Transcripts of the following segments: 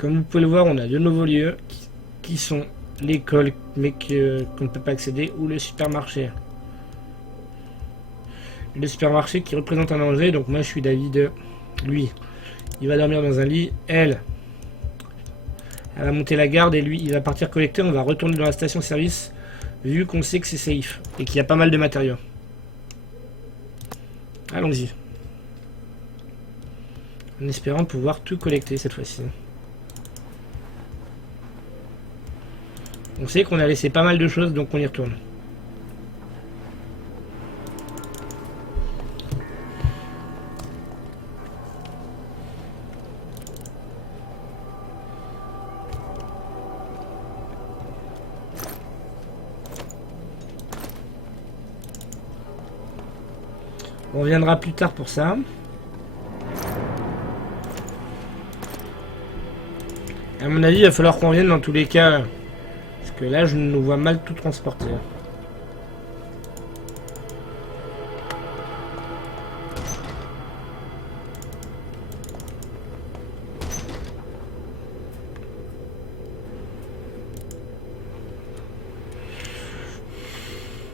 Comme vous pouvez le voir, on a de nouveaux lieux qui sont l'école, mais qu'on ne peut pas accéder, ou le supermarché. Le supermarché qui représente un danger, donc moi je suis d'avis de lui. Il va dormir dans un lit, elle va monter la garde et lui il va partir collecter, on va retourner dans la station-service vu qu'on sait que c'est safe et qu'il y a pas mal de matériaux. Allons-y. En espérant pouvoir tout collecter cette fois-ci. On sait qu'on a laissé pas mal de choses donc on y retourne. On reviendra plus tard pour ça. À mon avis, il va falloir qu'on revienne dans tous les cas. Parce que là, je nous vois mal tout transporter.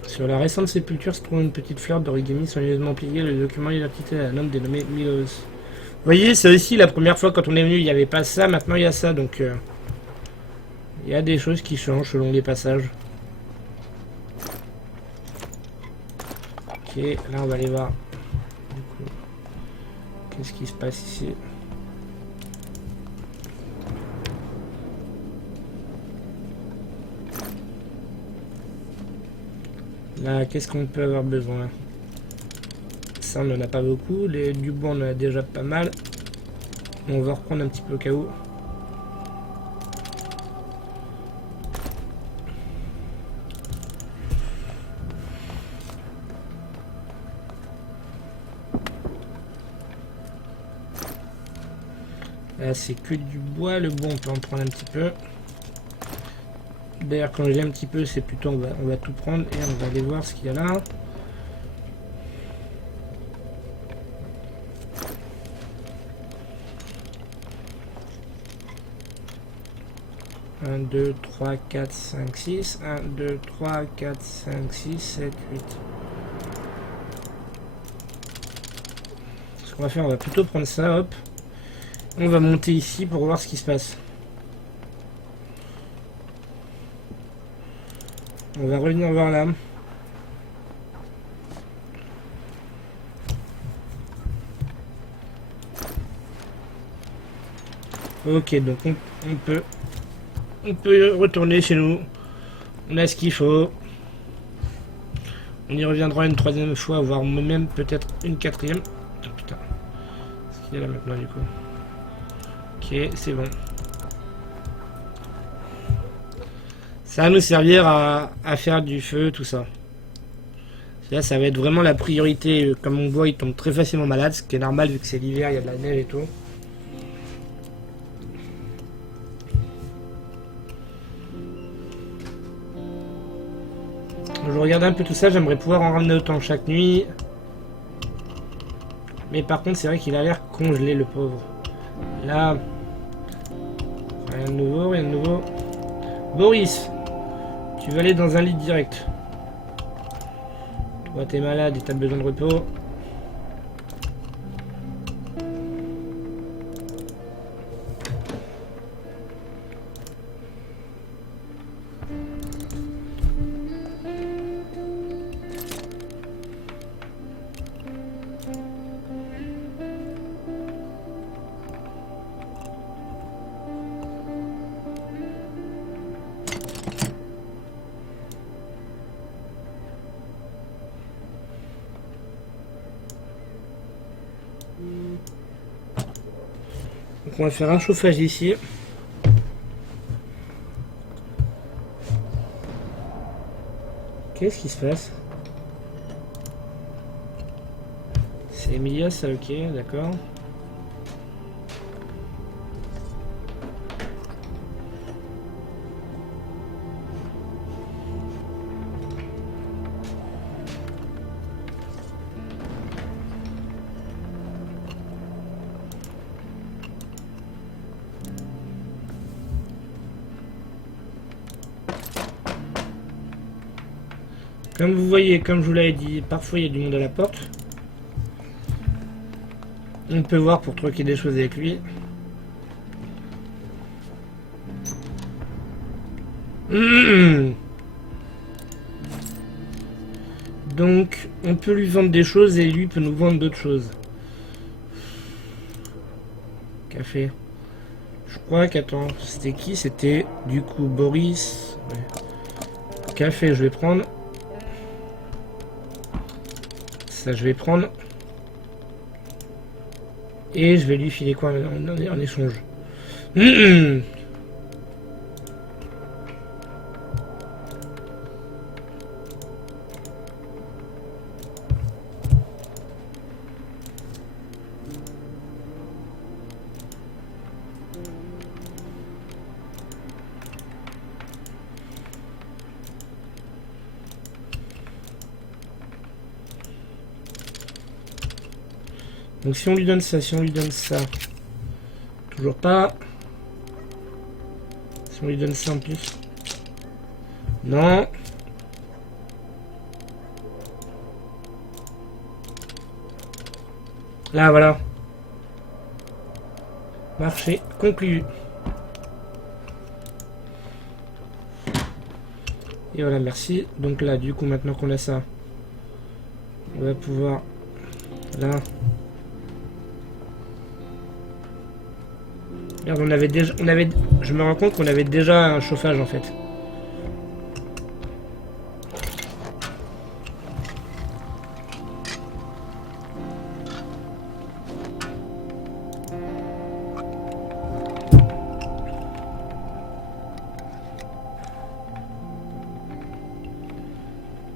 Sur la récente sépulture se trouve une petite fleur d'origami soigneusement pliée. Le document identité d'un homme dénommé Milos. Vous voyez, c'est aussi la première fois quand on est venu, il n'y avait pas ça. Maintenant, il y a ça. Donc, il y a des choses qui changent selon les passages. Ok, là, on va aller voir. Qu'est-ce qui se passe ici? Là, qu'est-ce qu'on peut avoir besoin? Ça, on n'en a pas beaucoup. Du bois, on en a déjà pas mal. On va reprendre un petit peu au cas où. Là, c'est que du bois. Le bois, on peut en prendre un petit peu. D'ailleurs, quand je dis un petit peu, c'est plutôt on va tout prendre et on va aller voir ce qu'il y a là. Un, 2, 3, 4, 5, 6. 1, 2, 3, 4, 5, 6, 7, 8. Ce qu'on va faire, on va plutôt prendre ça, hop. On va monter ici pour voir ce qui se passe. On va revenir voir là. Ok, donc on peut retourner chez nous. On a ce qu'il faut. On y reviendra une troisième fois, voire même peut-être une quatrième. Oh putain. Qu'est-ce qu'il y a là maintenant du coup? Ok, c'est bon. Ça va nous servir à faire du feu, tout ça. Là, ça va être vraiment la priorité. Comme on voit, il tombe très facilement malade, ce qui est normal vu que c'est l'hiver, il y a de la neige et tout. Je regarde un peu tout ça, j'aimerais pouvoir en ramener autant chaque nuit. Mais par contre, c'est vrai qu'il a l'air congelé, le pauvre. Là, rien de nouveau, rien de nouveau. Boris, tu vas aller dans un lit direct. Toi, t'es malade et t'as besoin de repos. Donc on va faire un chauffage ici. Qu'est-ce qui se passe? C'est Emilia, ça, ok, d'accord. Comme vous voyez, comme je vous l'avais dit, parfois il y a du monde à la porte. On peut voir pour troquer des choses avec lui. Donc, on peut lui vendre des choses et lui peut nous vendre d'autres choses. Café. Je crois qu'attends, c'était qui? C'était du coup Boris. Ouais. Café, je vais prendre. Ça, je vais prendre. Et je vais lui filer quoi en échange? Donc si on lui donne ça, si on lui donne ça, toujours pas. Si on lui donne ça en plus. Non. Là, voilà. Marché conclu. Et voilà, merci. Donc là, du coup, maintenant qu'on a ça, on va pouvoir... Là... Merde, on avait déjà... je me rends compte qu'on avait déjà un chauffage, en fait.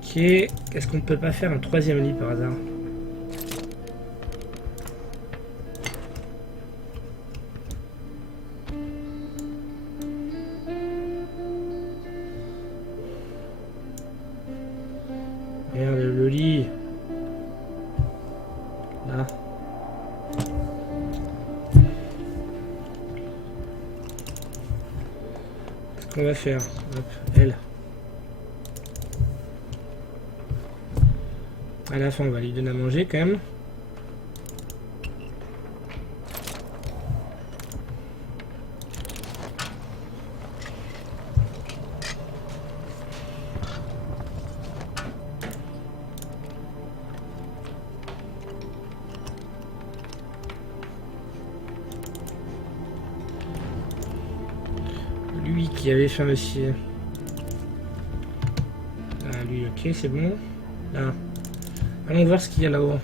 Ok, est-ce qu'on peut pas faire un troisième lit par hasard? Merde, le lit. Là. Qu'est-ce qu'on va faire? Hop, elle. À la fin, on va lui donner à manger quand même. Lui qui avait faim aussi. Ah, lui, ok, c'est bon. Là. Allons voir ce qu'il y a là-haut.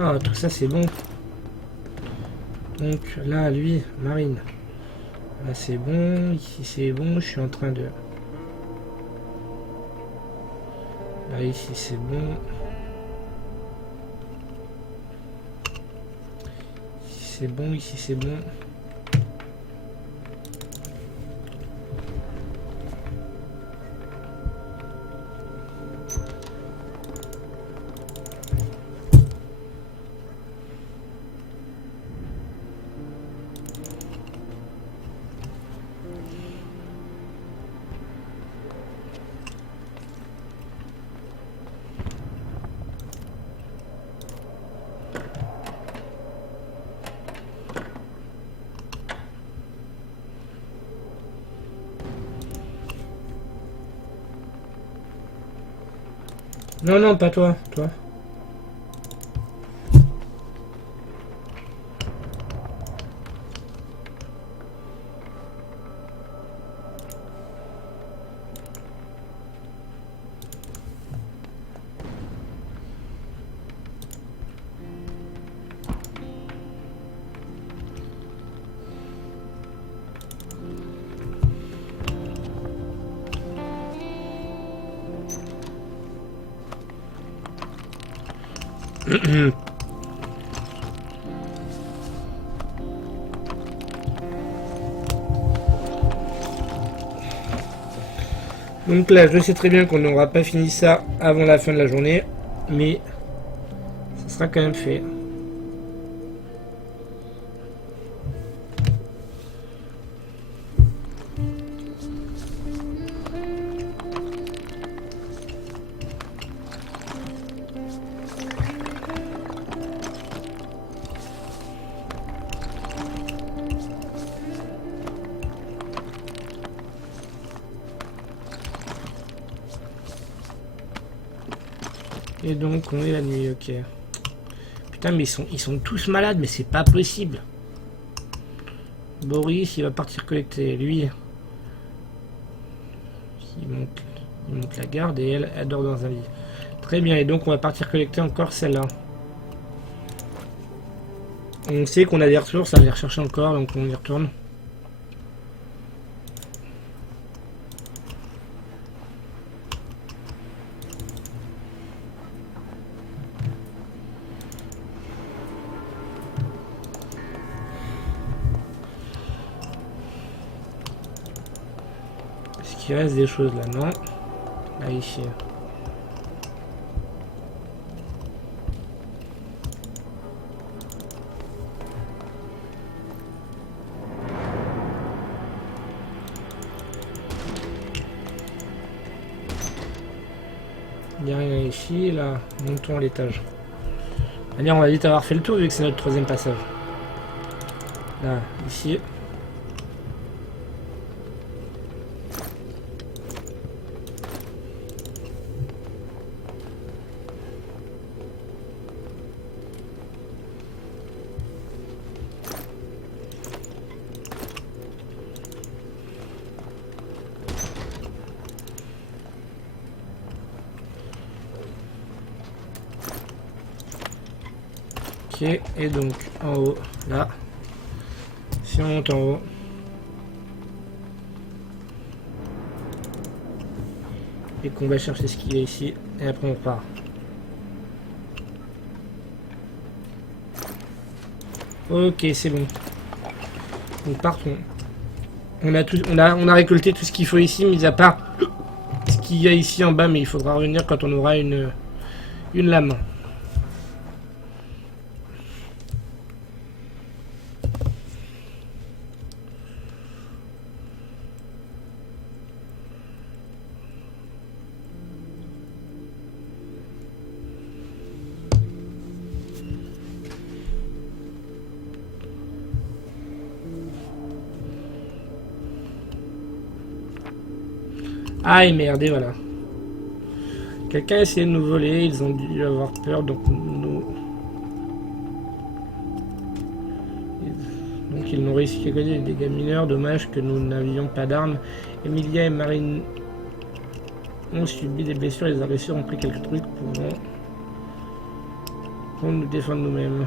Ah, tout ça c'est bon. Donc là, lui, Marine. Là c'est bon, ici c'est bon, je suis en train de... Là ici c'est bon. Ici c'est bon, ici c'est bon. Non, non, pas toi, toi. Donc là, je sais très bien qu'on n'aura pas fini ça avant la fin de la journée, mais ça sera quand même fait. Et donc on est la nuit, ok. Putain mais ils sont tous malades, mais c'est pas possible. Boris il va partir collecter, lui. Il monte la garde et elle dort dans un lit. Très bien, et donc on va partir collecter encore celle-là. On sait qu'on a des ressources à aller rechercher encore, donc on y retourne. Est-ce qu'il reste des choses là? Non. Là, ici. Il n'y a rien ici, là. Montons à l'étage. Allez, on va vite avoir fait le tour vu que c'est notre troisième passage. Là, ici. Ok, et donc en haut, là. Si on monte en haut. Et qu'on va chercher ce qu'il y a ici. Et après on part. Ok, c'est bon. Donc partons. On a récolté tout ce qu'il faut ici, mis à part ce qu'il y a ici en bas, mais il faudra revenir quand on aura une lame. Ah, et merde, et voilà. Quelqu'un a essayé de nous voler, ils ont dû avoir peur, donc ils n'ont réussi qu'à causer des dégâts mineurs. Dommage que nous n'avions pas d'armes. Emilia et Marine ont subi des blessures, les agresseurs ont pris quelques trucs pour nous défendre nous-mêmes.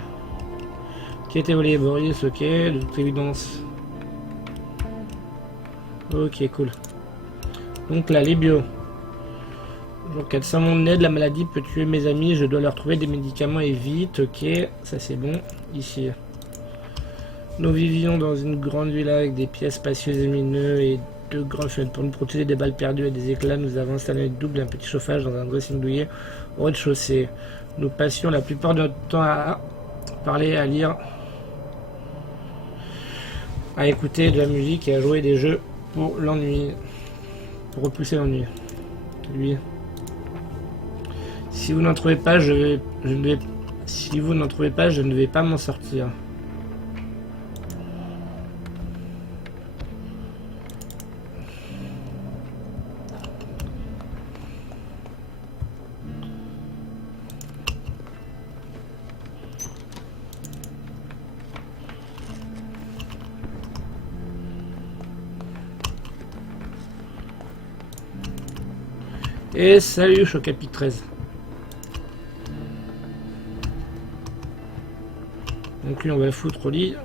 Qui a été volé? Boris, ok, de toute évidence. Ok, cool. Donc là, les bio. Donc, sans mon aide, la maladie peut tuer mes amis. Je dois leur trouver des médicaments et vite. Ok, ça c'est bon. Ici. Nous vivions dans une grande villa avec des pièces spacieuses et lumineuses et de grandes fenêtres. Pour nous protéger des balles perdues et des éclats, nous avons installé une double et un petit chauffage dans un dressing douillet au rez-de-chaussée. Nous passions la plupart de notre temps à parler, à lire, à écouter de la musique et à jouer des jeux pour l'ennui. Pour repousser l'ennui. Lui. Si vous n'en trouvez pas, si vous n'en trouvez pas, je ne vais pas m'en sortir. Et salut, Chocapi 13. Donc lui, on va le foutre au lit.